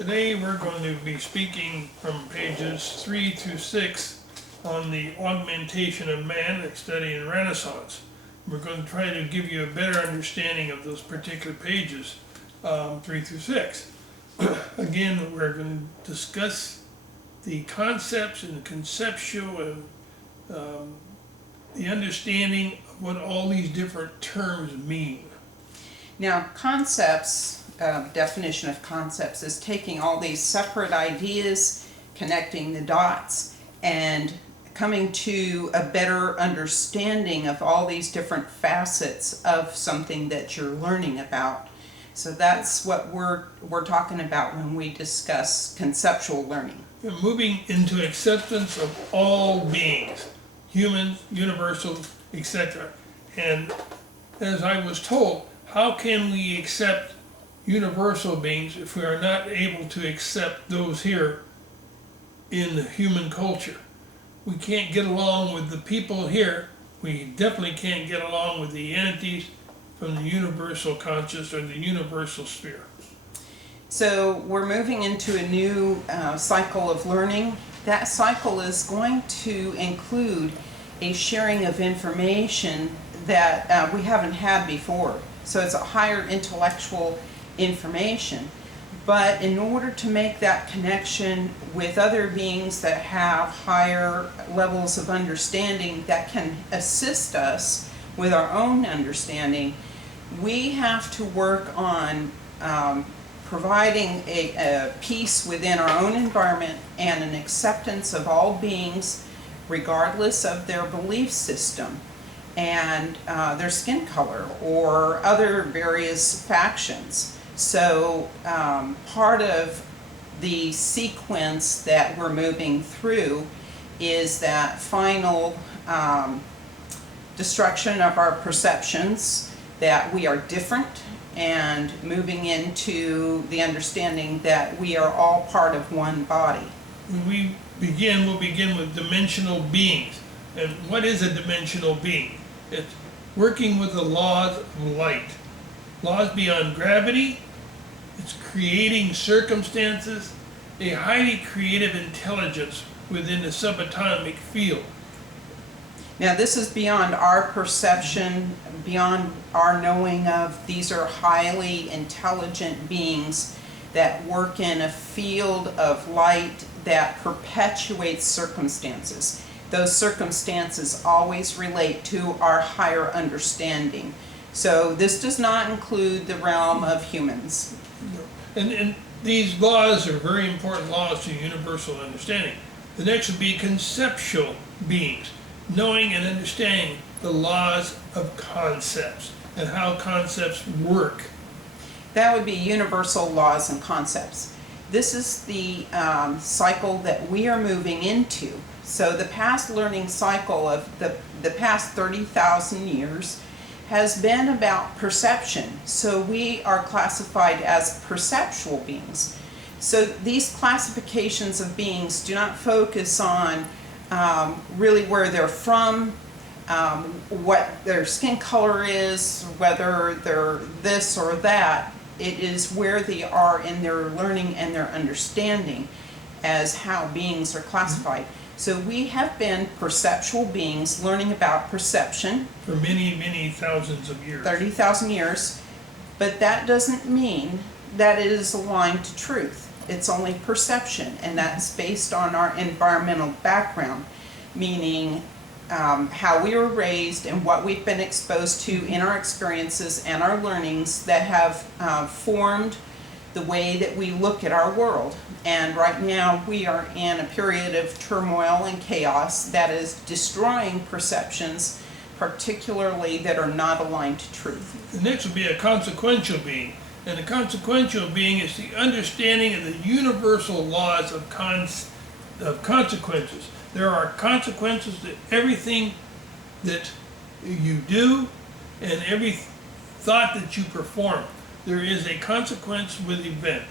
Today we're going to be speaking from pages 3 through 6 on the augmentation of man, a study in Renaissance. We're going to try to give you a better understanding of those particular pages, 3 through 6. Again, we're going to discuss the concepts and the conceptual and the understanding of what all these different terms mean. Now, concepts, definition of concepts is taking all these separate ideas, connecting the dots, and coming to a better understanding of all these different facets of something that you're learning about. So that's what we're talking about when we discuss conceptual learning. We're moving into acceptance of all beings, humans, universals, etc. And as I was told, how can we accept universal beings if we are not able to accept those here in the human culture? We can't get along with the people here. We definitely can't get along with the entities from the universal conscious or the universal sphere. So we're moving into a new cycle of learning. That cycle is going to include a sharing of information that we haven't had before. So it's a higher intellectual information. But in order to make that connection with other beings that have higher levels of understanding that can assist us with our own understanding, we have to work on providing a peace within our own environment and an acceptance of all beings regardless of their belief system and their skin color or other various factions. So part of the sequence that we're moving through is that final destruction of our perceptions that we are different, and moving into the understanding that we are all part of one body. When we begin, we'll begin with dimensional beings. And what is a dimensional being? It's working with the laws of light. Laws beyond gravity. It's creating circumstances, a highly creative intelligence within the subatomic field. Now this is beyond our perception, beyond our knowing of. These are highly intelligent beings that work in a field of light that perpetuates circumstances. Those circumstances always relate to our higher understanding. So this does not include the realm of humans. And these laws are very important laws to universal understanding. The next would be conceptual beings, knowing and understanding the laws of concepts and how concepts work. That would be universal laws and concepts. This is the cycle that we are moving into. So the past learning cycle of the past 30,000 years has been about perception. So we are classified as perceptual beings. So these classifications of beings do not focus on really where they're from, what their skin color is, whether they're this or that. It is where they are in their learning and their understanding as how beings are classified. So we have been perceptual beings learning about perception For many, many thousands of years. 30,000 years, but that doesn't mean that it is aligned to truth. It's only perception, and that's based on our environmental background, meaning how we were raised and what we've been exposed to in our experiences and our learnings that have formed the way that we look at our world. And right now we are in a period of turmoil and chaos that is destroying perceptions, particularly that are not aligned to truth. The next would be a consequential being. And a consequential being is the understanding of the universal laws of consequences. There are consequences to everything that you do and every thought that you perform. There is a consequence with event.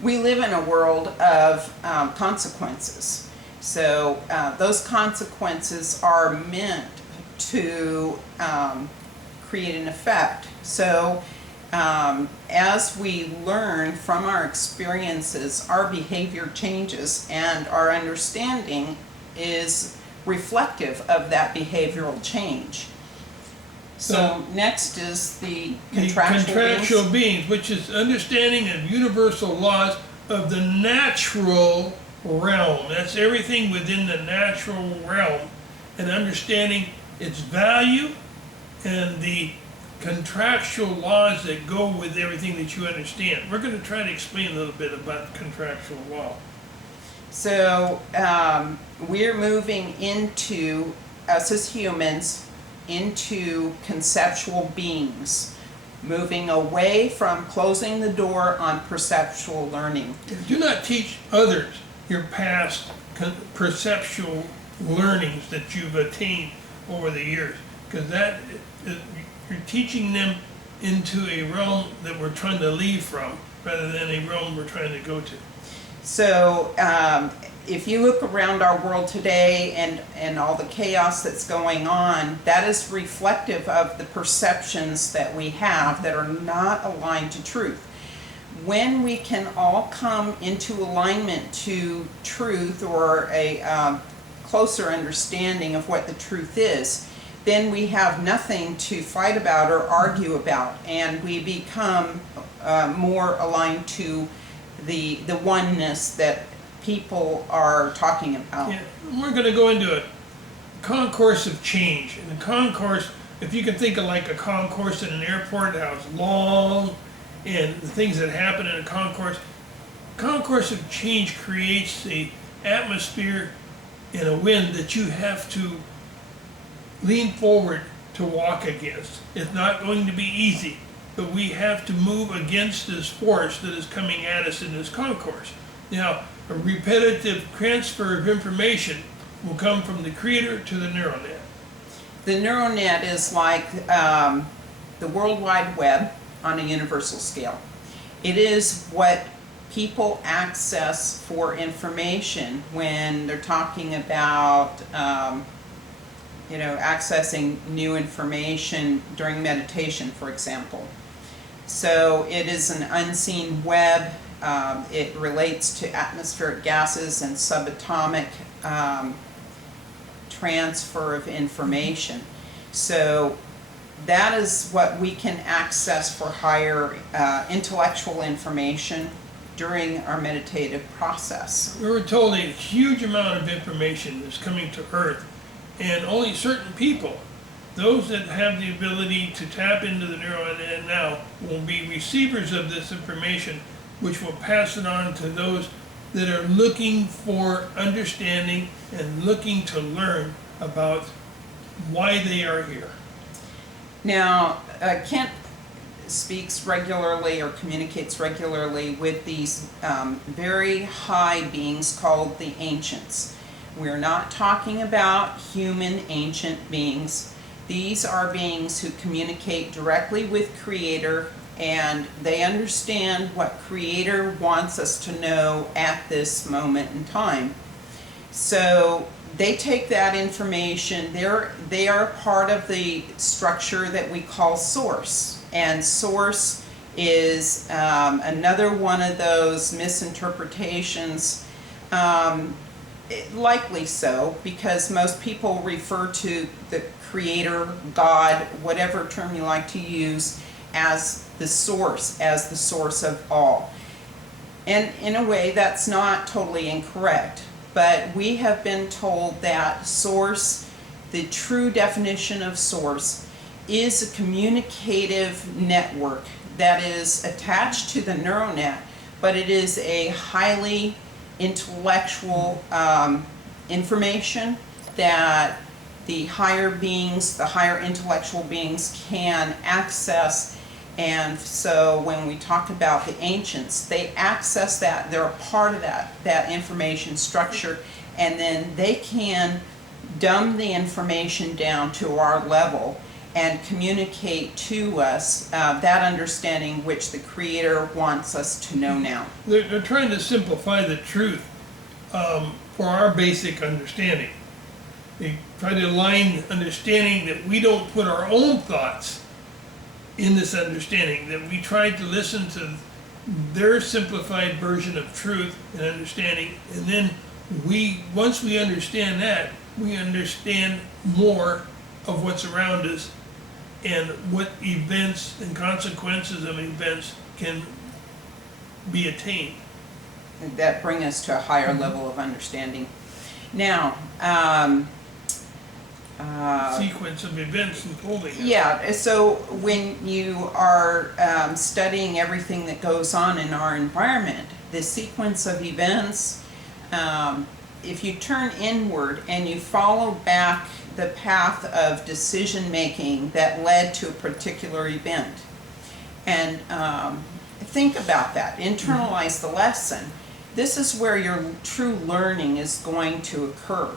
We live in a world of consequences. So those consequences are meant to create an effect. So as we learn from our experiences, our behavior changes and our understanding is reflective of that behavioral change. So next is the contractual beings, which is understanding of universal laws of the natural realm. That's everything within the natural realm, and understanding its value and the contractual laws that go with everything that you understand. We're going to try to explain a little bit about contractual law. So we're moving into, us as humans, into conceptual beings, moving away from closing the door on perceptual learning. Do not teach others your past perceptual learnings that you've attained over the years, because that you're teaching them into a realm that we're trying to leave from rather than a realm we're trying to go to. So if you look around our world today and all the chaos that's going on, that is reflective of the perceptions that we have that are not aligned to truth. When we can all come into alignment to truth, or a closer understanding of what the truth is, then we have nothing to fight about or argue about, and we become more aligned to the oneness that people are talking about. Yeah, we're going to go into a concourse of change. And the concourse, if you can think of like a concourse in an airport, how it's long, and the things that happen in a concourse of change creates the atmosphere and a wind that you have to lean forward to walk against. It's not going to be easy, but we have to move against this force that is coming at us in this concourse. Now, a repetitive transfer of information will come from the creator to the neural net. The neural net is like the World Wide Web on a universal scale. It is what people access for information when they're talking about accessing new information during meditation, for example. So it is an unseen web. It relates to atmospheric gases and subatomic transfer of information. So that is what we can access for higher intellectual information during our meditative process. We were told a huge amount of information is coming to Earth, and only certain people, those that have the ability to tap into the neural net now, will be receivers of this information, which will pass it on to those that are looking for understanding and looking to learn about why they are here. Now, Kent speaks regularly or communicates regularly with these very high beings called the ancients. We're not talking about human ancient beings. These are beings who communicate directly with Creator, and they understand what Creator wants us to know at this moment in time. So they take that information. They are part of the structure that we call Source, and Source is another one of those misinterpretations. Likely so, because most people refer to the Creator, God, whatever term you like to use, as the source of all. And in a way, that's not totally incorrect. But we have been told that source, the true definition of source, is a communicative network that is attached to the neural net, but it is a highly intellectual information that the higher beings, the higher intellectual beings can access. And so when we talk about the ancients, they access that, they're a part of that information structure, and then they can dumb the information down to our level and communicate to us that understanding which the Creator wants us to know now. They're trying to simplify the truth for our basic understanding. They try to align understanding that we don't put our own thoughts in this understanding, that we tried to listen to their simplified version of truth and understanding, and then once we understand that, we understand more of what's around us and what events and consequences of events can be attained. That bring us to a higher level of understanding. Now, Sequence of events unfolding. yeah, so when you are studying everything that goes on in our environment, the sequence of events, if you turn inward and you follow back the path of decision making that led to a particular event, and think about that, internalize the lesson, this is where your true learning is going to occur.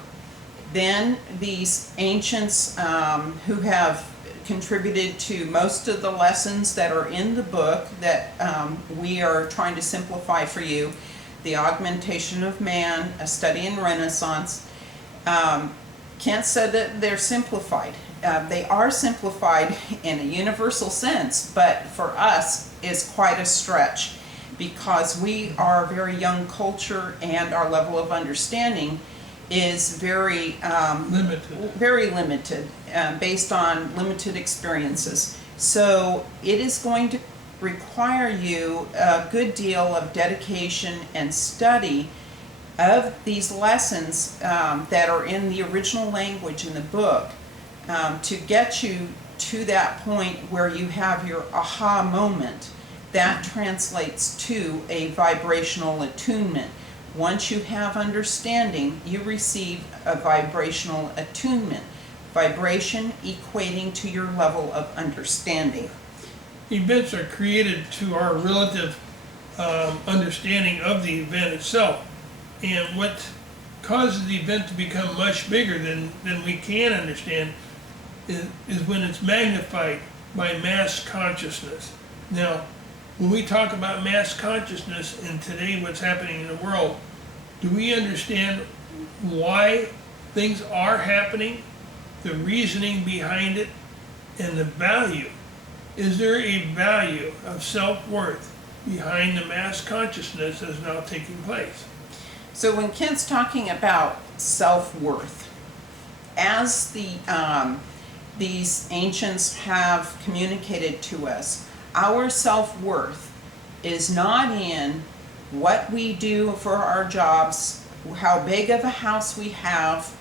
Then these ancients who have contributed to most of the lessons that are in the book that we are trying to simplify for you, the Augmentation of Man, A Study in Renaissance, Kent said that they're simplified. They are simplified in a universal sense, but for us is quite a stretch because we are a very young culture and our level of understanding is very limited, based on limited experiences. So it is going to require you a good deal of dedication and study of these lessons that are in the original language in the book to get you to that point where you have your aha moment. That translates to a vibrational attunement. Once you have understanding, you receive a vibrational attunement. Vibration equating to your level of understanding. Events are created to our relative understanding of the event itself. And what causes the event to become much bigger than we can understand is when it's magnified by mass consciousness. Now, when we talk about mass consciousness and today what's happening in the world, do we understand why things are happening, the reasoning behind it, and the value? Is there a value of self-worth behind the mass consciousness that is now taking place? So when Kent's talking about self-worth, as these ancients have communicated to us, our self-worth is not in what we do for our jobs, how big of a house we have,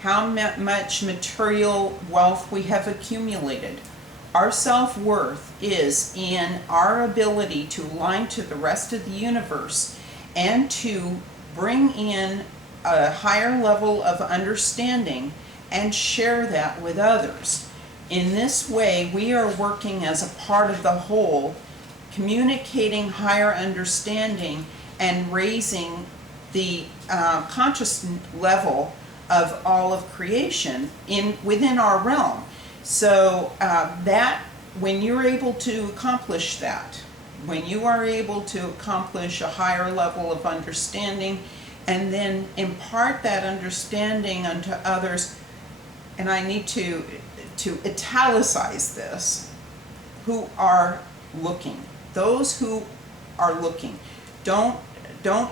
how much material wealth we have accumulated. Our self-worth is in our ability to align to the rest of the universe and to bring in a higher level of understanding and share that with others. In this way, we are working as a part of the whole, communicating higher understanding and raising the conscious level of all of creation within our realm. So that when you're able to accomplish that, when you are able to accomplish a higher level of understanding and then impart that understanding unto others, and I need to italicize this, who are looking. Those who are looking. Don't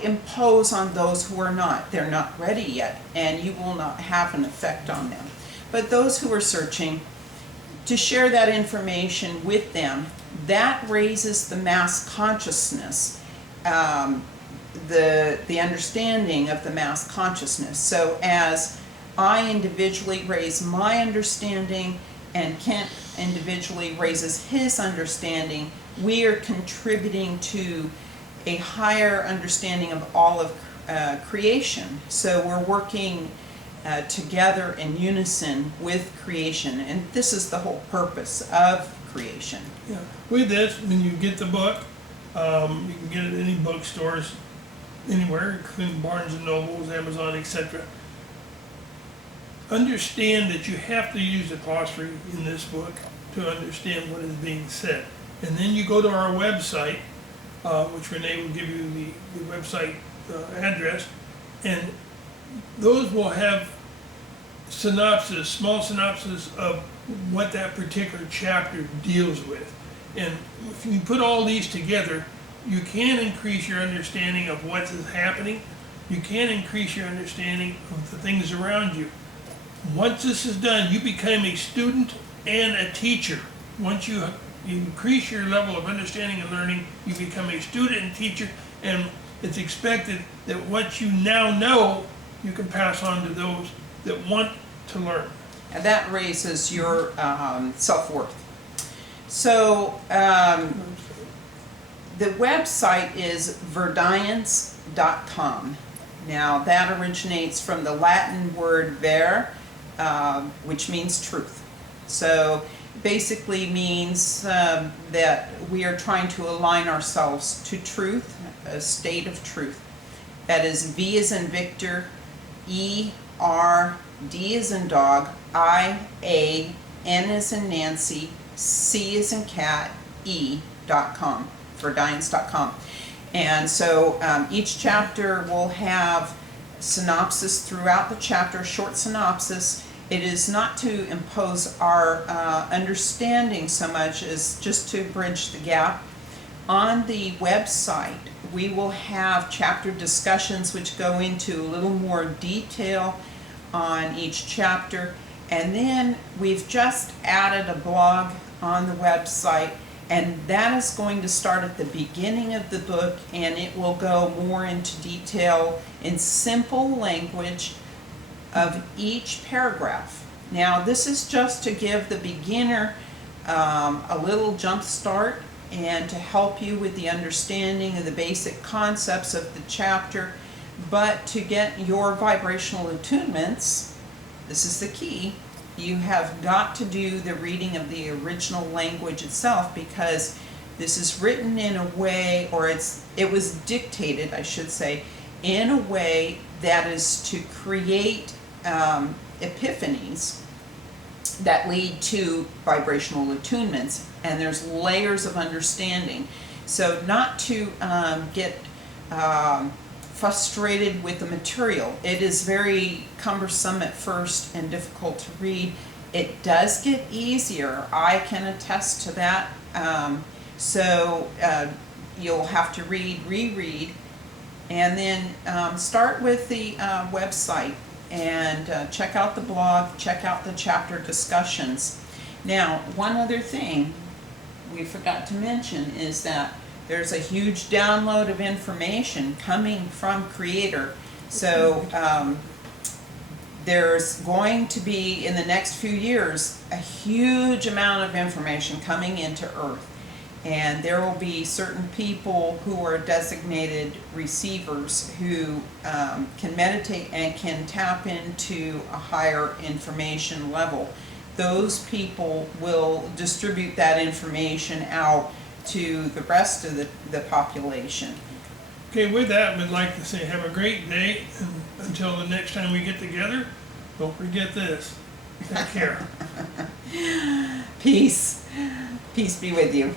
impose on those who are not. They're not ready yet, and you will not have an effect on them. But those who are searching, to share that information with them, that raises the mass consciousness, the understanding of the mass consciousness. So as I individually raise my understanding and Kent individually raises his understanding, we are contributing to a higher understanding of all of creation. So we're working together in unison with creation, and this is the whole purpose of creation. Yeah. With this, when you get the book, you can get it at any bookstores, anywhere, including Barnes and Nobles, Amazon, etc. Understand that you have to use the glossary in this book to understand what is being said. And then you go to our website, which Renee will give you the website address, and those will have synopsis, small synopsis of what that particular chapter deals with. And if you put all these together, you can increase your understanding of what is happening. You can increase your understanding of the things around you. Once this is done, you become a student and a teacher. Once you increase your level of understanding and learning, you become a student and teacher, and it's expected that what you now know, you can pass on to those that want to learn. And that raises your self-worth. So the website is verdience.com. Now that originates from the Latin word ver, which means truth. So basically means that we are trying to align ourselves to truth, a state of truth. That is V as in Victor, E, R, D as in dog, I, A, N as in Nancy, C as in cat, E.com, verdience.com. And so each chapter will have synopsis throughout the chapter, short synopsis. It is not to impose our understanding so much as just to bridge the gap. On the website, we will have chapter discussions which go into a little more detail on each chapter. And then we've just added a blog on the website, and that is going to start at the beginning of the book, and it will go more into detail in simple language of each paragraph. Now this is just to give the beginner a little jump start and to help you with the understanding of the basic concepts of the chapter, but to get your vibrational attunements, this is the key. You have got to do the reading of the original language itself, because this is written in a way, or it was dictated, I should say, in a way that is to create epiphanies that lead to vibrational attunements, and there's layers of understanding. So not to get frustrated with the material. It is very cumbersome at first and difficult to read. It does get easier. I can attest to that. So you'll have to reread, and then start with the website and check out the blog, check out the chapter discussions. Now, one other thing we forgot to mention is that there's a huge download of information coming from Creator. So there's going to be, in the next few years, a huge amount of information coming into Earth. And there will be certain people who are designated receivers who can meditate and can tap into a higher information level. Those people will distribute that information out to the rest of the population. Okay, with that, we'd like to say have a great day, and until the next time we get together, don't forget this. Take care. Peace. Peace be with you.